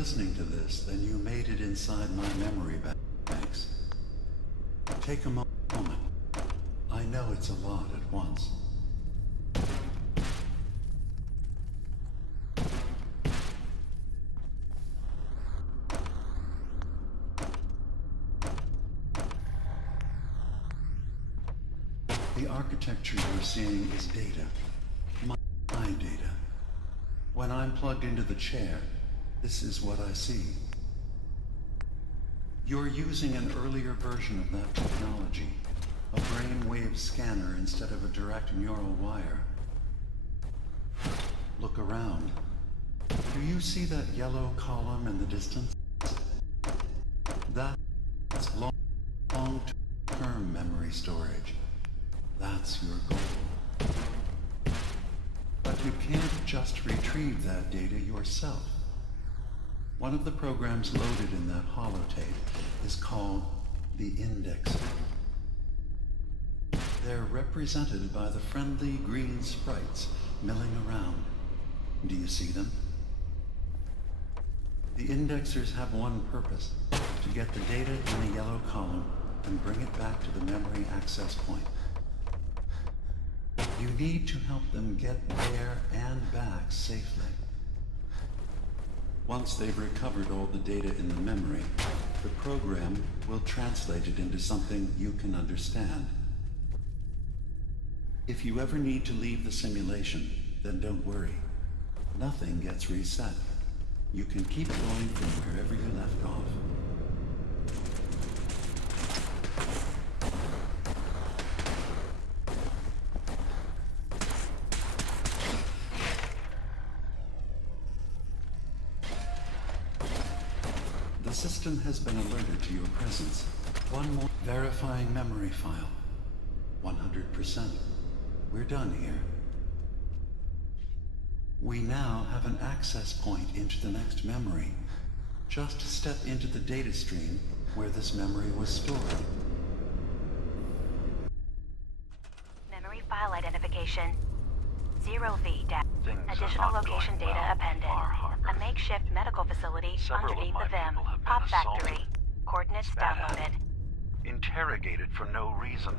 listening to this, then you made it inside my memory banks. Take a moment. I know it's a lot at once. The architecture you're seeing is data. My data. When I'm plugged into the chair, this is what I see. You're using an earlier version of that technology, a brainwave scanner instead of a direct neural wire. Look around. Do you see that yellow column in the distance? That's long-term memory storage. That's your goal. But you can't just retrieve that data yourself. One of the programs loaded in that holotape is called the indexer. They're represented by the friendly green sprites milling around. Do you see them? The indexers have one purpose: to get the data in the yellow column and bring it back to the memory access point. You need to help them get there and back safely. Once they've recovered all the data in the memory, the program will translate it into something you can understand. If you ever need to leave the simulation, then don't worry. Nothing gets reset. You can keep going from wherever you left off. The system has been alerted to your presence. One more verifying memory file. 100%. We're done here. We now have an access point into the next memory. Just step into the data stream where this memory was stored. Memory file identification 0V. Additional location data well appended. A makeshift medical facility Several underneath of the my VIM. people have been Pop assaulted. factory. Coordinates Bad. downloaded. Interrogated for no reason.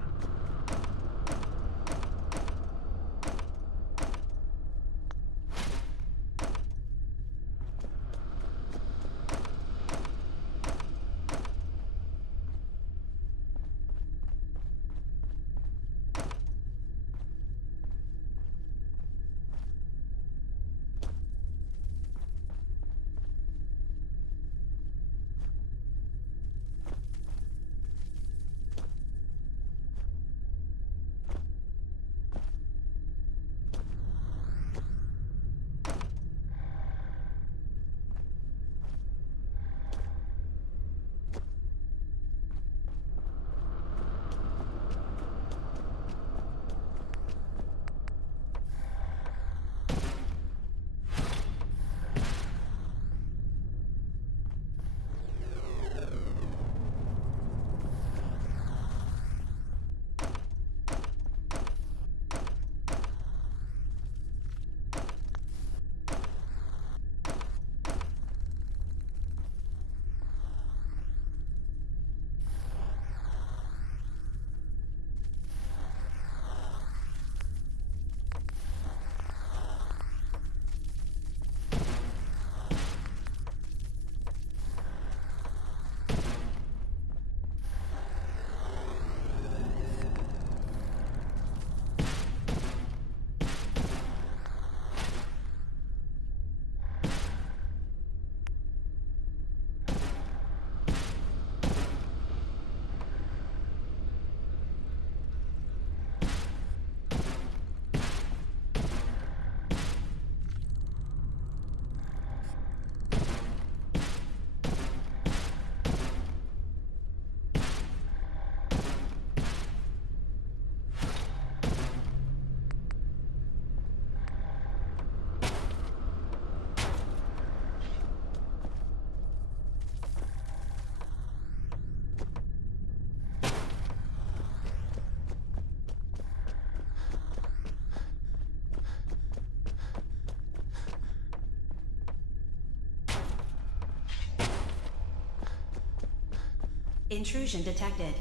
Intrusion detected.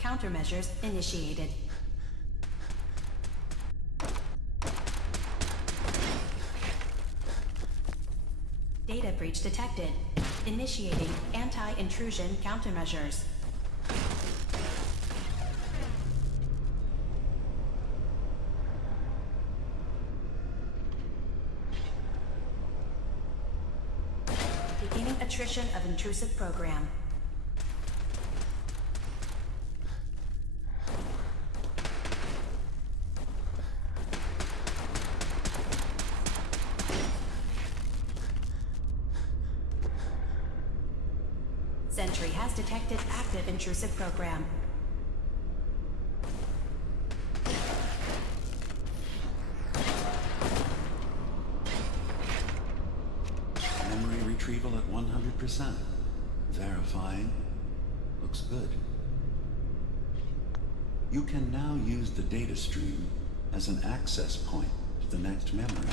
Countermeasures initiated. Data breach detected. Initiating anti-intrusion countermeasures. Beginning attrition of intrusive program. Sentry has detected active intrusive program. Memory retrieval at 100%. Verifying. Looks good. You can now use the data stream as an access point to the next memory.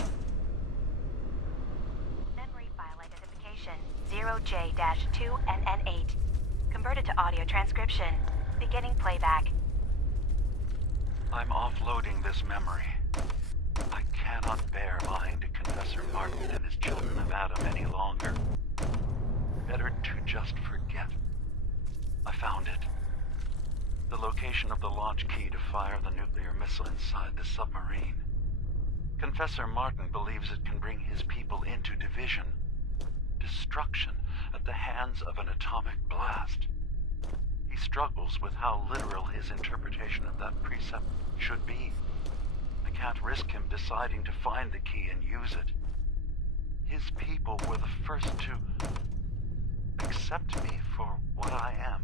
Memory file identification 0J-2NN8. Converted to audio transcription. Beginning playback. I'm offloading this memory. I cannot bear lying to Confessor Martin and his children of Adam any longer. Better to just forget. I found it. The location of the launch key to fire the nuclear missile inside the submarine. Confessor Martin believes it can bring his people into division, destruction at the hands of an atomic blast. He struggles with how literal his interpretation of that precept should be. I can't risk him deciding to find the key and use it. His people were the first to accept me for what I am.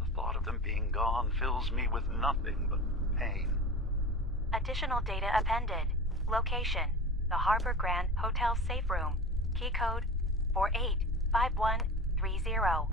The thought of them being gone fills me with nothing but pain. Additional data appended. Location: the Harbor Grand Hotel safe room. Key code 485130.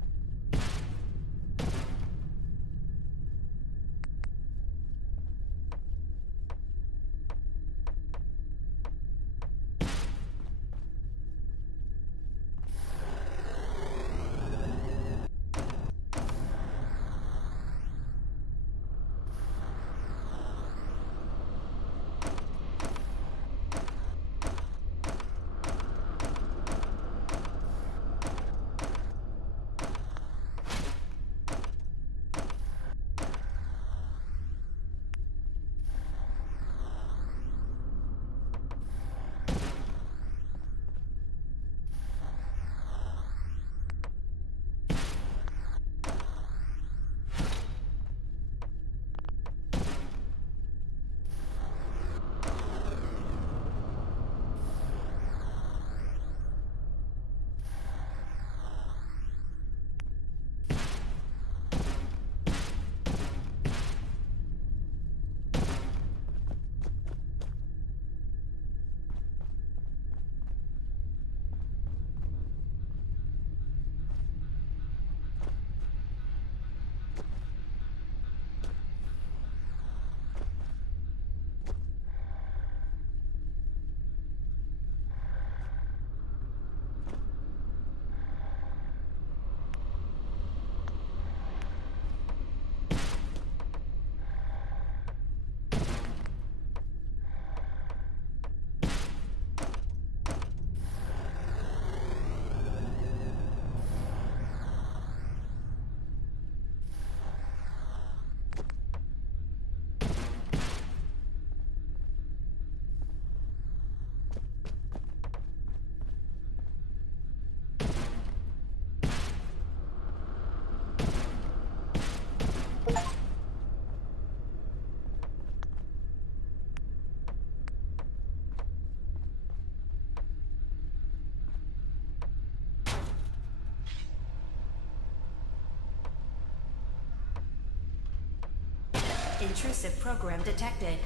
Intrusive program detected.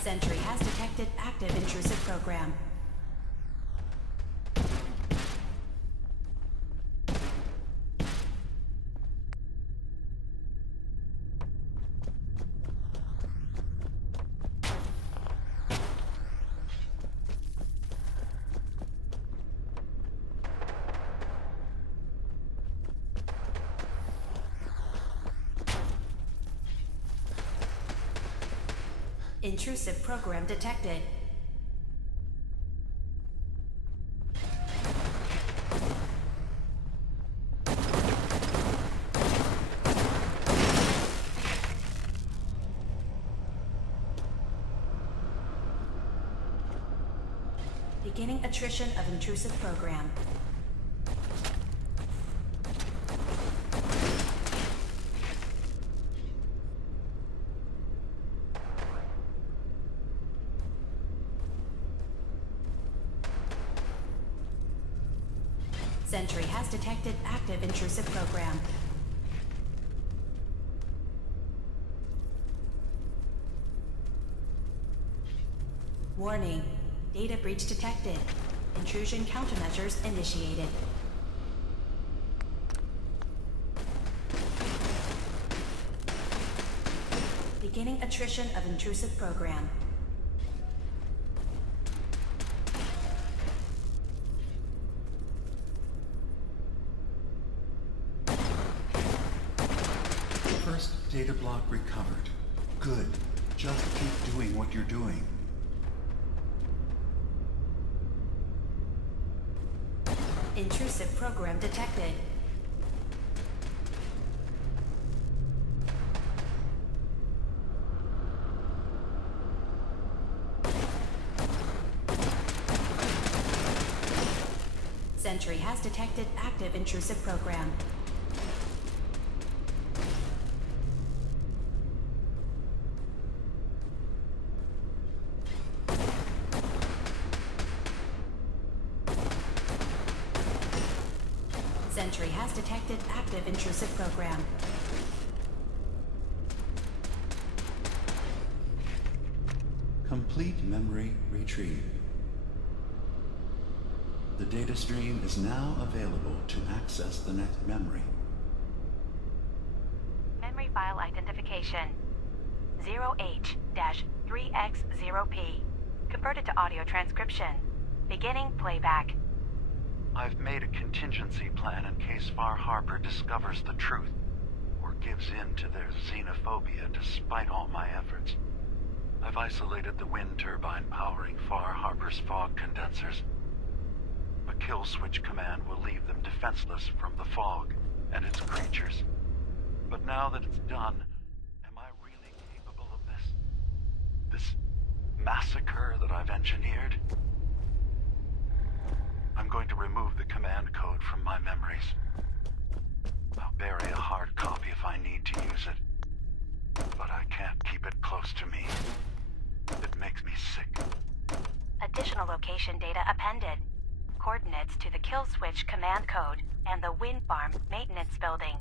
Sentry has detected active intrusive program. Intrusive program detected. Beginning attrition of intrusive program. Sentry has detected active intrusive program. Warning. Data breach detected. Intrusion countermeasures initiated. Beginning attrition of intrusive program. First data block recovered. Good. Just keep doing what you're doing. Intrusive program detected. Sentry has detected active intrusive program. Sentry has detected active intrusive program. Complete memory retrieved. The data stream is now available to access the next memory. Memory file identification 0H-3X0P. Converted to audio transcription. Beginning playback. I've made a contingency plan in case Far Harbor discovers the truth, or gives in to their xenophobia despite all my efforts. I've isolated the wind turbine powering Far Harbor's fog condensers. A kill switch command will leave them defenseless from the fog and its creatures. But now that it's done, am I really capable of this? This massacre that I've engineered? I'm going to remove the command code from my memories. I'll bury a hard copy if I need to use it. But I can't keep it close to me. It makes me sick. Additional location data appended. Coordinates to the kill switch command code and the wind farm maintenance building.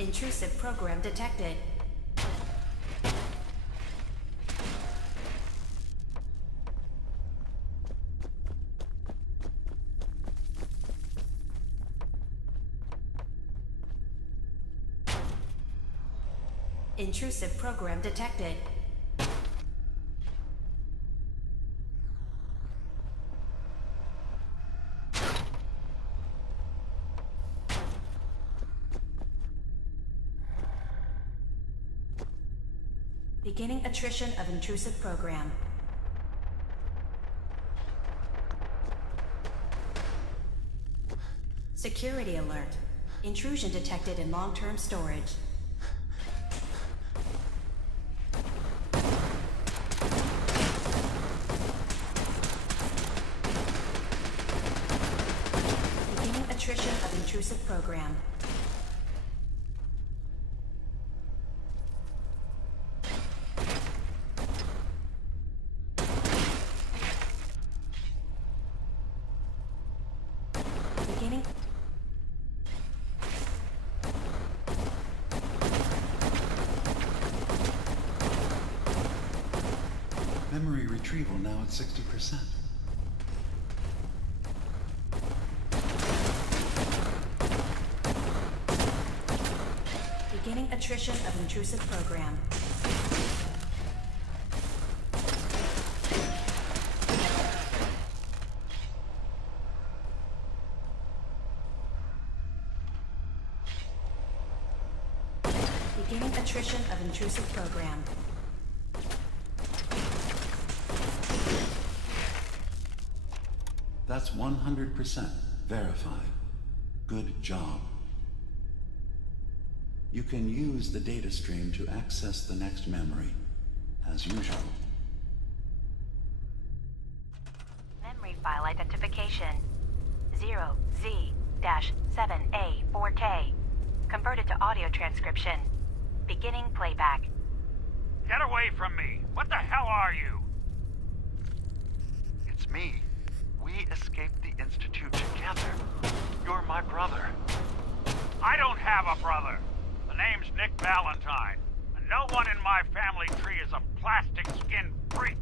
Intrusive program detected. Intrusive program detected. Beginning attrition of intrusive program. Security alert. Intrusion detected in long-term storage. Beginning attrition of intrusive program. Beginning. Memory retrieval now at 60%. Beginning attrition of intrusive program. Beginning attrition of intrusive program. That's 100% verified. Good job. You can use the data stream to access the next memory, as usual. Memory file identification 0Z-7A4K. Converted to audio transcription. Beginning playback. Get away from me! What the hell are you? It's me. We escaped the Institute together. You're my brother. I don't have a brother. The name's Nick Valentine. And no one in my family tree is a plastic-skinned freak.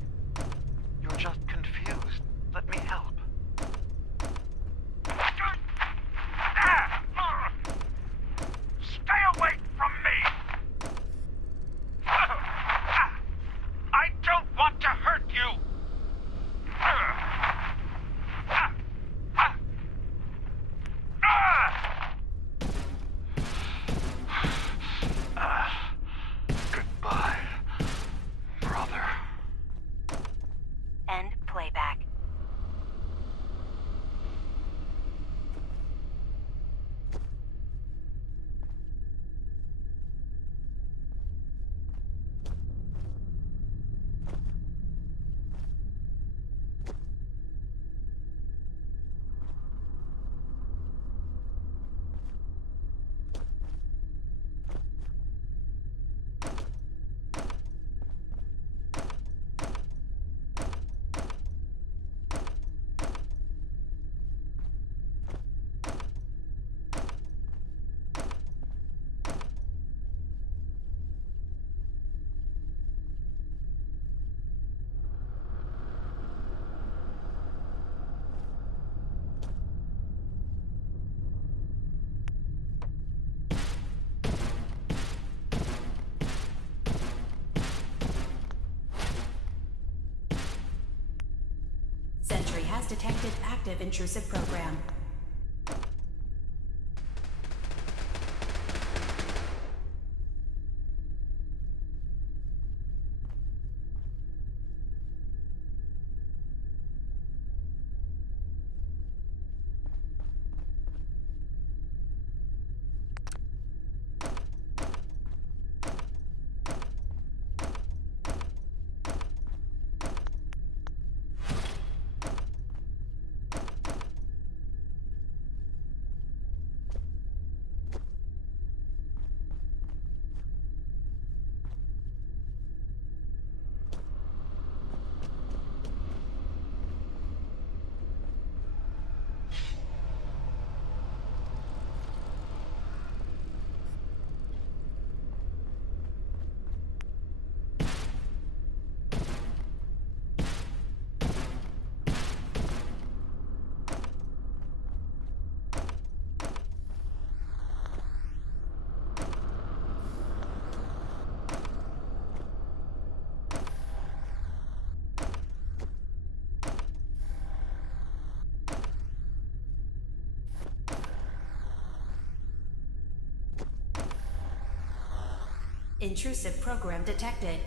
You're just confused. Let me help. Stay away from me! I don't want to hurt you! Goodbye, brother. End playback. Sentry has detected active intrusive program. Intrusive program detected.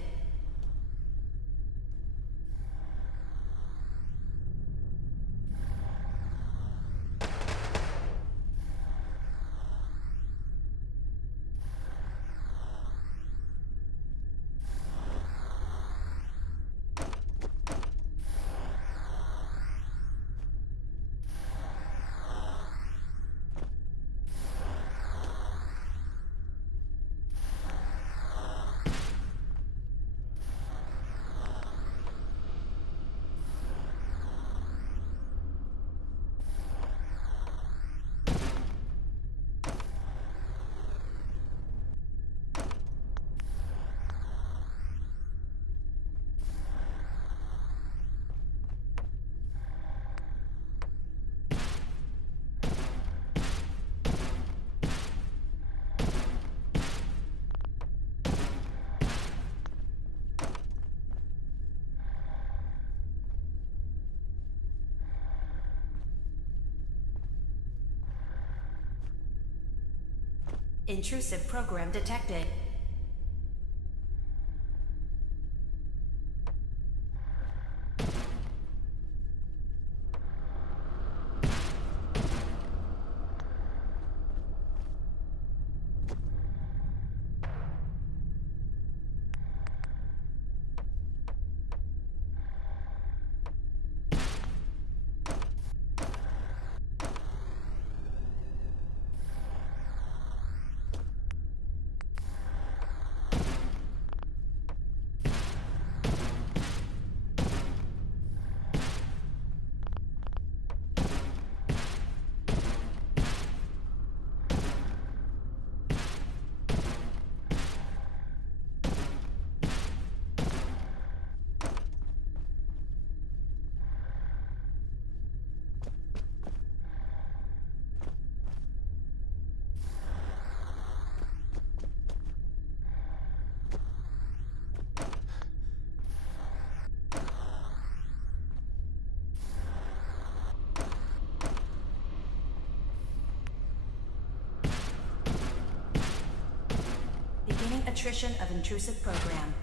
Intrusive program detected. Beginning attrition of intrusive program.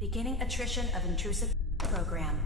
Beginning attrition of intrusive program.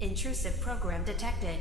Intrusive program detected.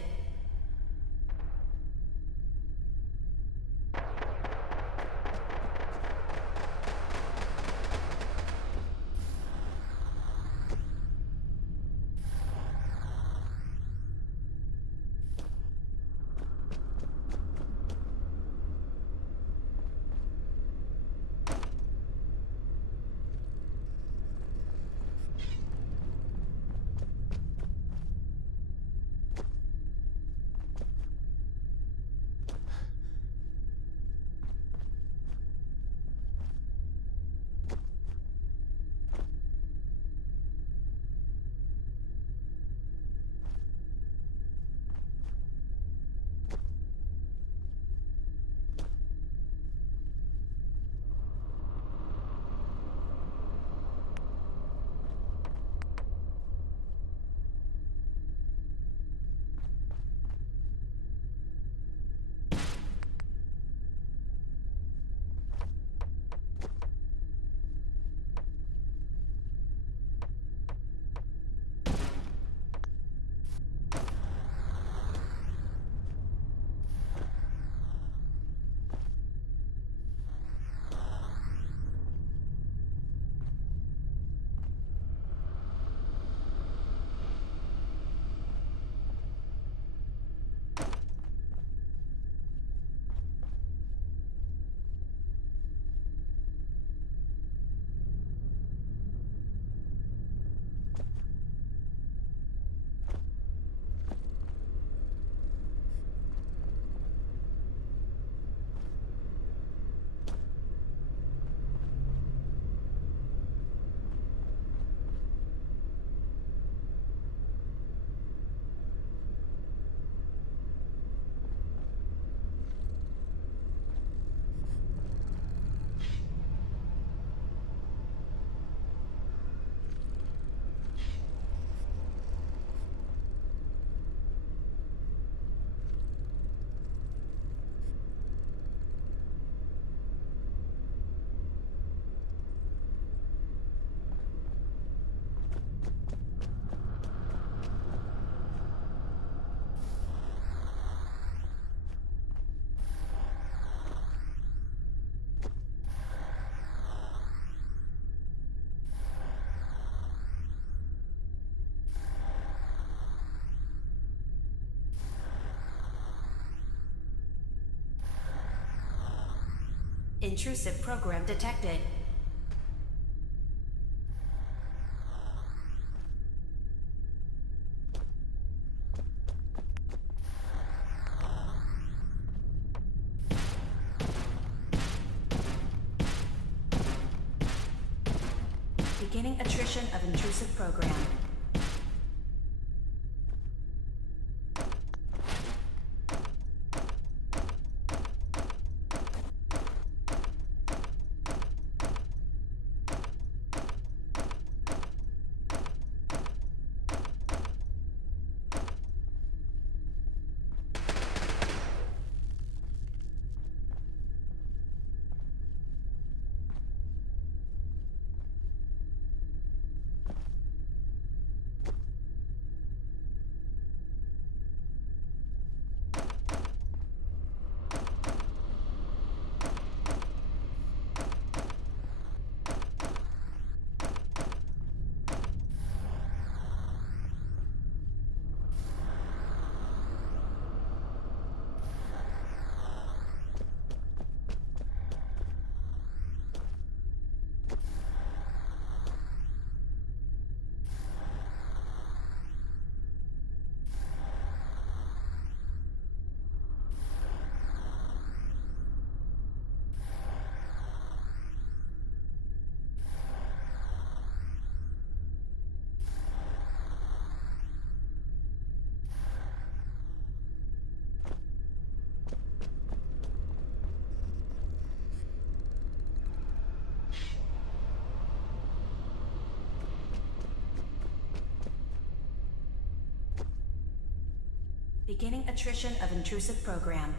Intrusive program detected. Beginning attrition of intrusive program. Beginning attrition of intrusive program.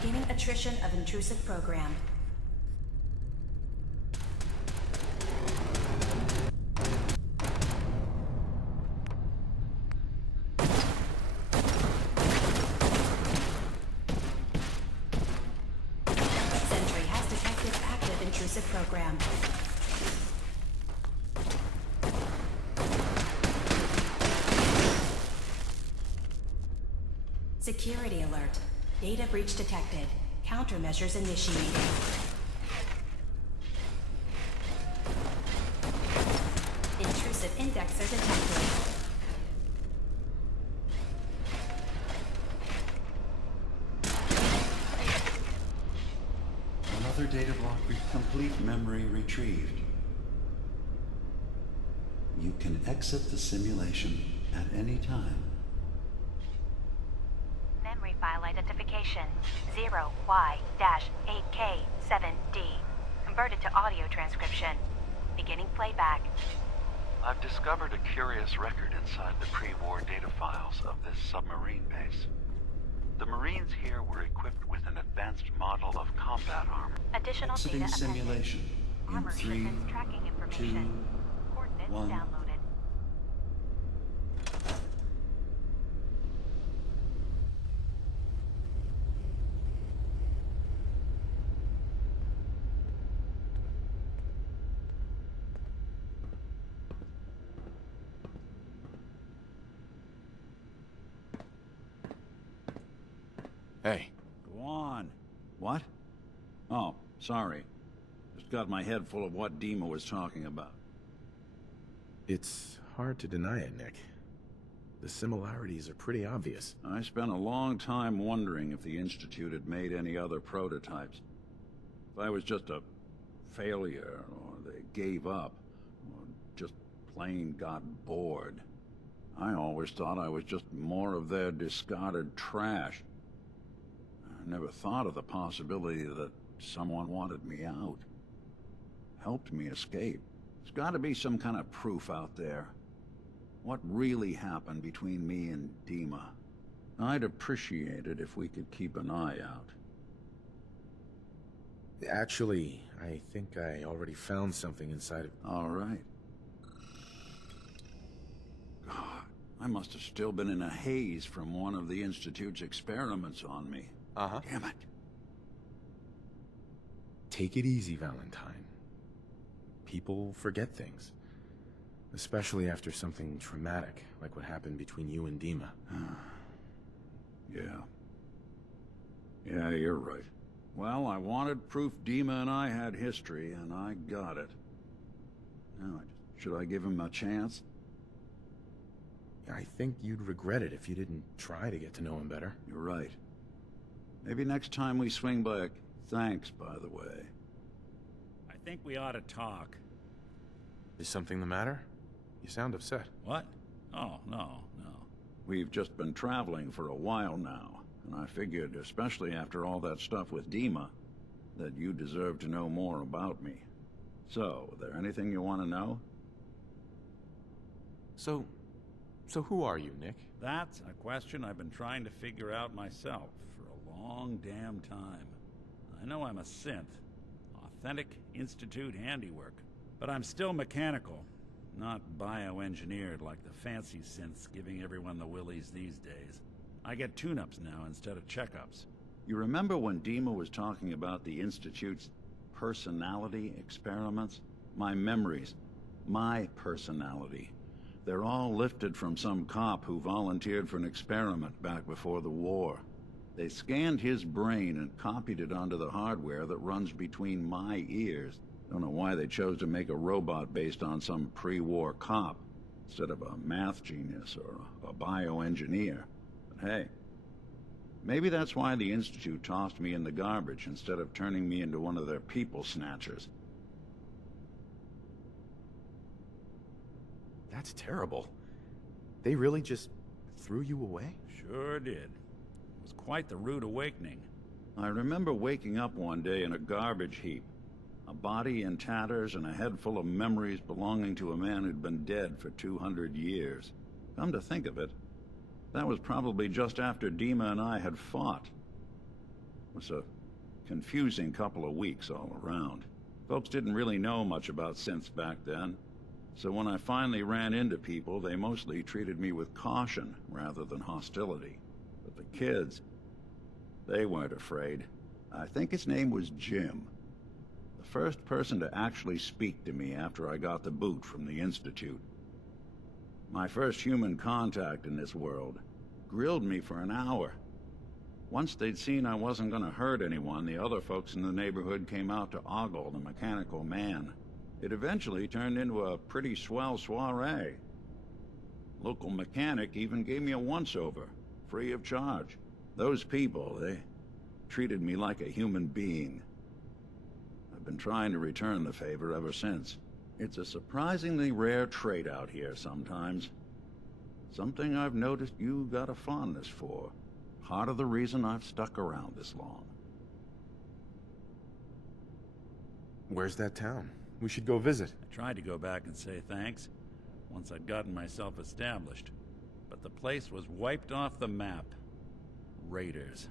Beginning attrition of intrusive program. Sentry has detected active intrusive program. Security alert. Data breach detected. Countermeasures initiated. Intrusive indexer detected. Another data block with complete memory retrieved. You can exit the simulation at any time. Memory file identification 0Y-8K7D. Converted to audio transcription. Beginning playback. I've discovered a curious record inside the pre-war data files of this submarine base. The Marines here were equipped with an advanced model of combat armor. Additional data Exiting appended. simulation in Armor 3, shipments tracking 2, information. Coordinates 1. downloaded. Hey. Go on. What? Oh, sorry. Just got my head full of what DiMA was talking about. It's hard to deny it, Nick. The similarities are pretty obvious. I spent a long time wondering if the Institute had made any other prototypes. If I was just a failure, or they gave up, or just plain got bored. I always thought I was just more of their discarded trash. I never thought of the possibility that someone wanted me out. Helped me escape. There's got to be some kind of proof out there. What really happened between me and DiMA? I'd appreciate it if we could keep an eye out. Actually, I think I already found something inside of... All right. God, I must have still been in a haze from one of the Institute's experiments on me. Uh-huh. Damn it. Take it easy, Valentine. People forget things. Especially after something traumatic, like what happened between you and DiMA. Yeah. Yeah, you're right. Well, I wanted proof DiMA and I had history, and I got it. Now, should I give him a chance? I think you'd regret it if you didn't try to get to know him better. You're right. Maybe next time we swing by. Thanks, by the way. I think we ought to talk. Is something the matter? You sound upset. What? Oh, no. We've just been traveling for a while now, and I figured, especially after all that stuff with DiMA, that you deserve to know more about me. So, is there anything you want to know? So who are you, Nick? That's a question I've been trying to figure out myself for a long damn time. I know I'm a synth, authentic Institute handiwork, but I'm still mechanical, not bioengineered like the fancy synths giving everyone the willies these days. I get tune-ups now instead of checkups. You remember when DiMA was talking about the Institute's personality experiments? My memories. My personality. They're all lifted from some cop who volunteered for an experiment back before the war. They scanned his brain and copied it onto the hardware that runs between my ears. Don't know why they chose to make a robot based on some pre-war cop, instead of a math genius or a bioengineer. But hey, maybe that's why the Institute tossed me in the garbage instead of turning me into one of their people snatchers. That's terrible. They really just threw you away? Sure did. It was quite the rude awakening. I remember waking up one day in a garbage heap. A body in tatters and a head full of memories belonging to a man who'd been dead for 200 years. Come to think of it, that was probably just after DiMA and I had fought. It was a confusing couple of weeks all around. Folks didn't really know much about synths back then, so when I finally ran into people, they mostly treated me with caution rather than hostility. But the kids, they weren't afraid. I think his name was Jim. The first person to actually speak to me after I got the boot from the Institute. My first human contact in this world. Grilled me for an hour. Once they'd seen I wasn't going to hurt anyone, the other folks in the neighborhood came out to ogle the mechanical man. It eventually turned into a pretty swell soiree. Local mechanic even gave me a once-over, free of charge. Those people, they treated me like a human being. I've been trying to return the favor ever since. It's a surprisingly rare trait out here sometimes. Something I've noticed you got a fondness for. Part of the reason I've stuck around this long. Where's that town? We should go visit. I tried to go back and say thanks, once I'd gotten myself established. But the place was wiped off the map. Raiders.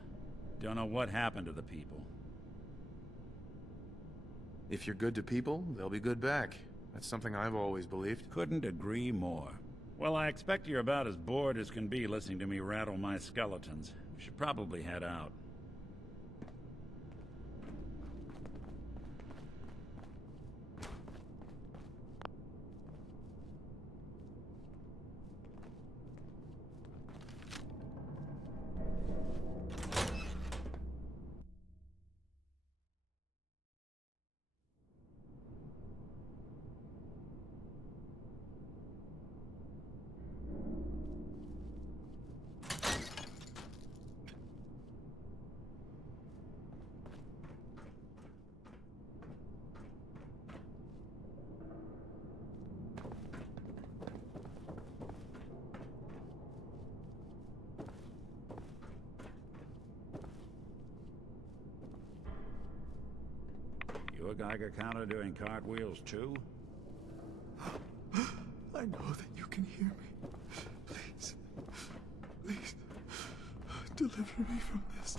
Don't know what happened to the people. If you're good to people, they'll be good back. That's something I've always believed. Couldn't agree more. Well, I expect you're about as bored as can be listening to me rattle my skeletons. We should probably head out. You a Geiger counter doing cartwheels too? I know that you can hear me. Please, please, deliver me from this.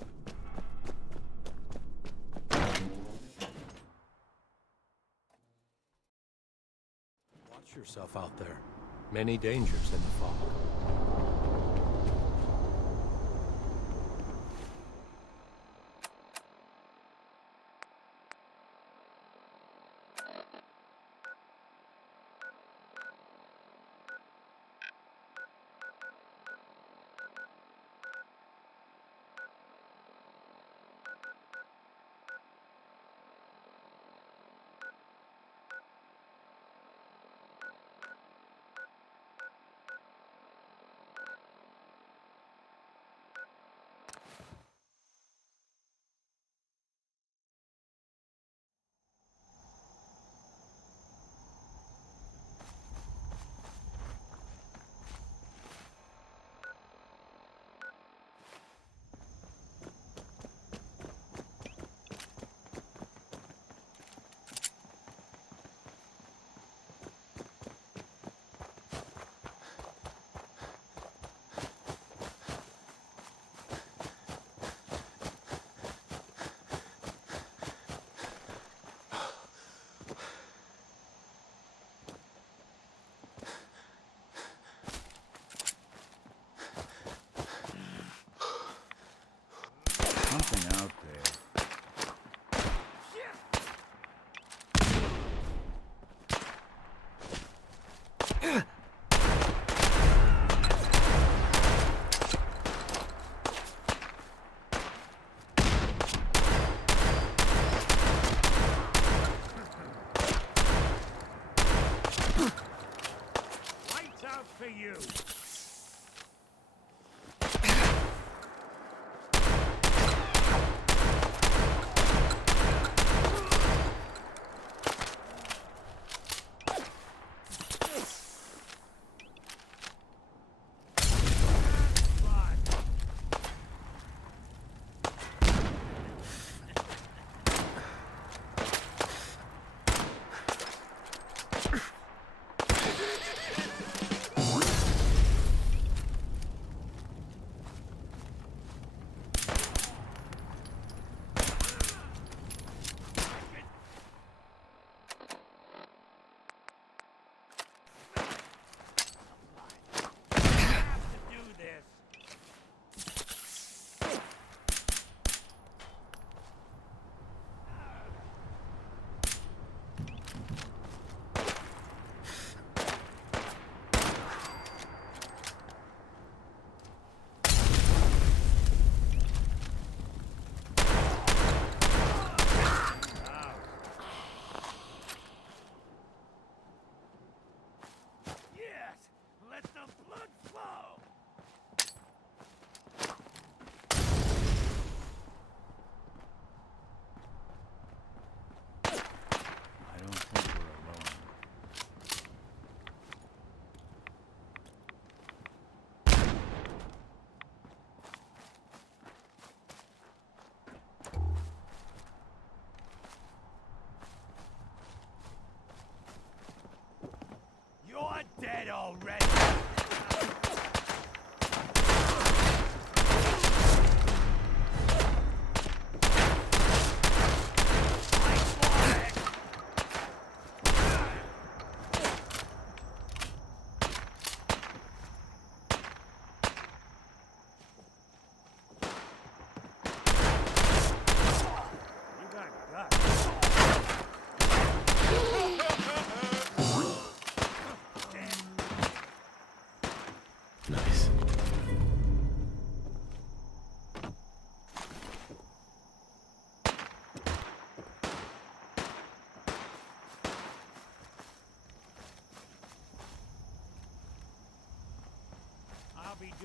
Watch yourself out there. Many dangers in the fog. Something out there. Lights out for you!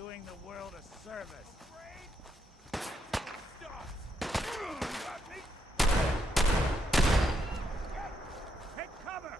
doing the world a service. Afraid? Until it starts. Got me? Take cover!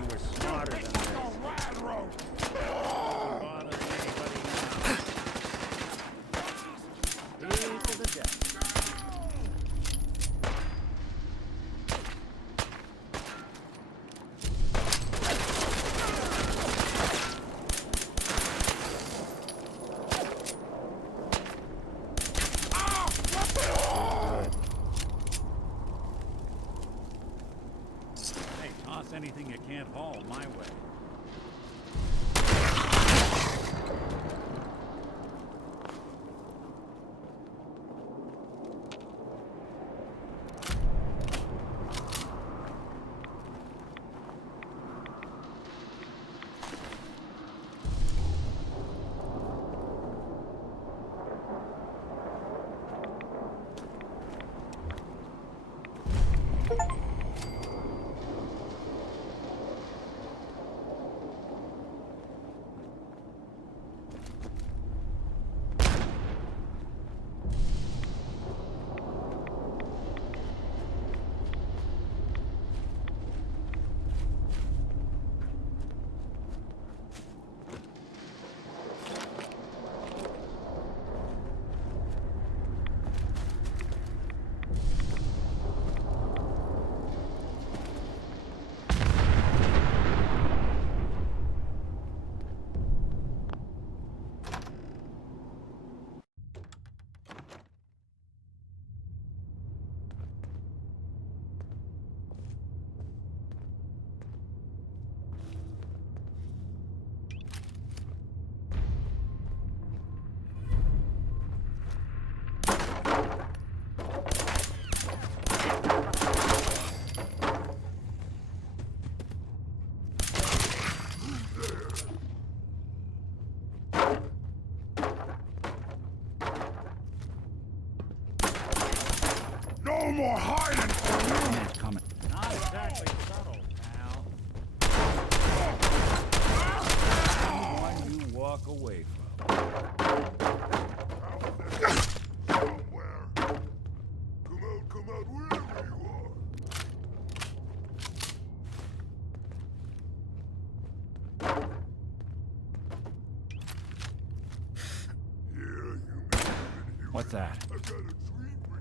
You were smarter than this. To the death. Hey, toss anything you can't haul my way. What's that? I got a treat for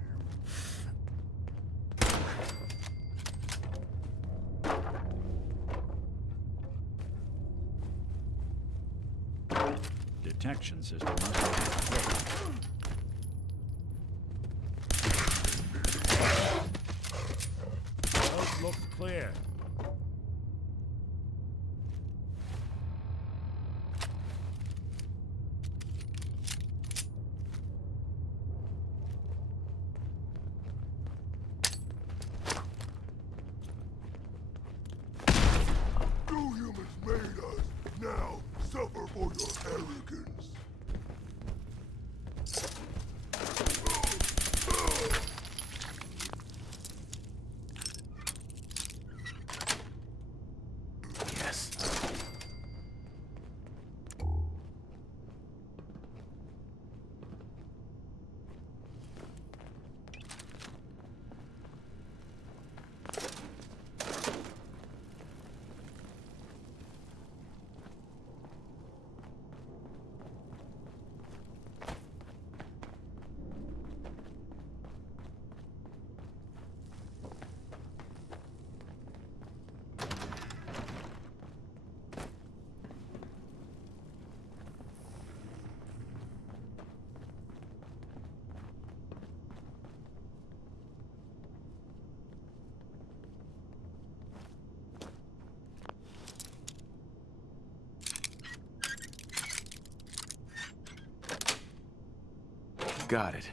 you. Detection system must be equipped. Those look clear. You humans made us. Now, suffer for your arrogance. Yes. Got it.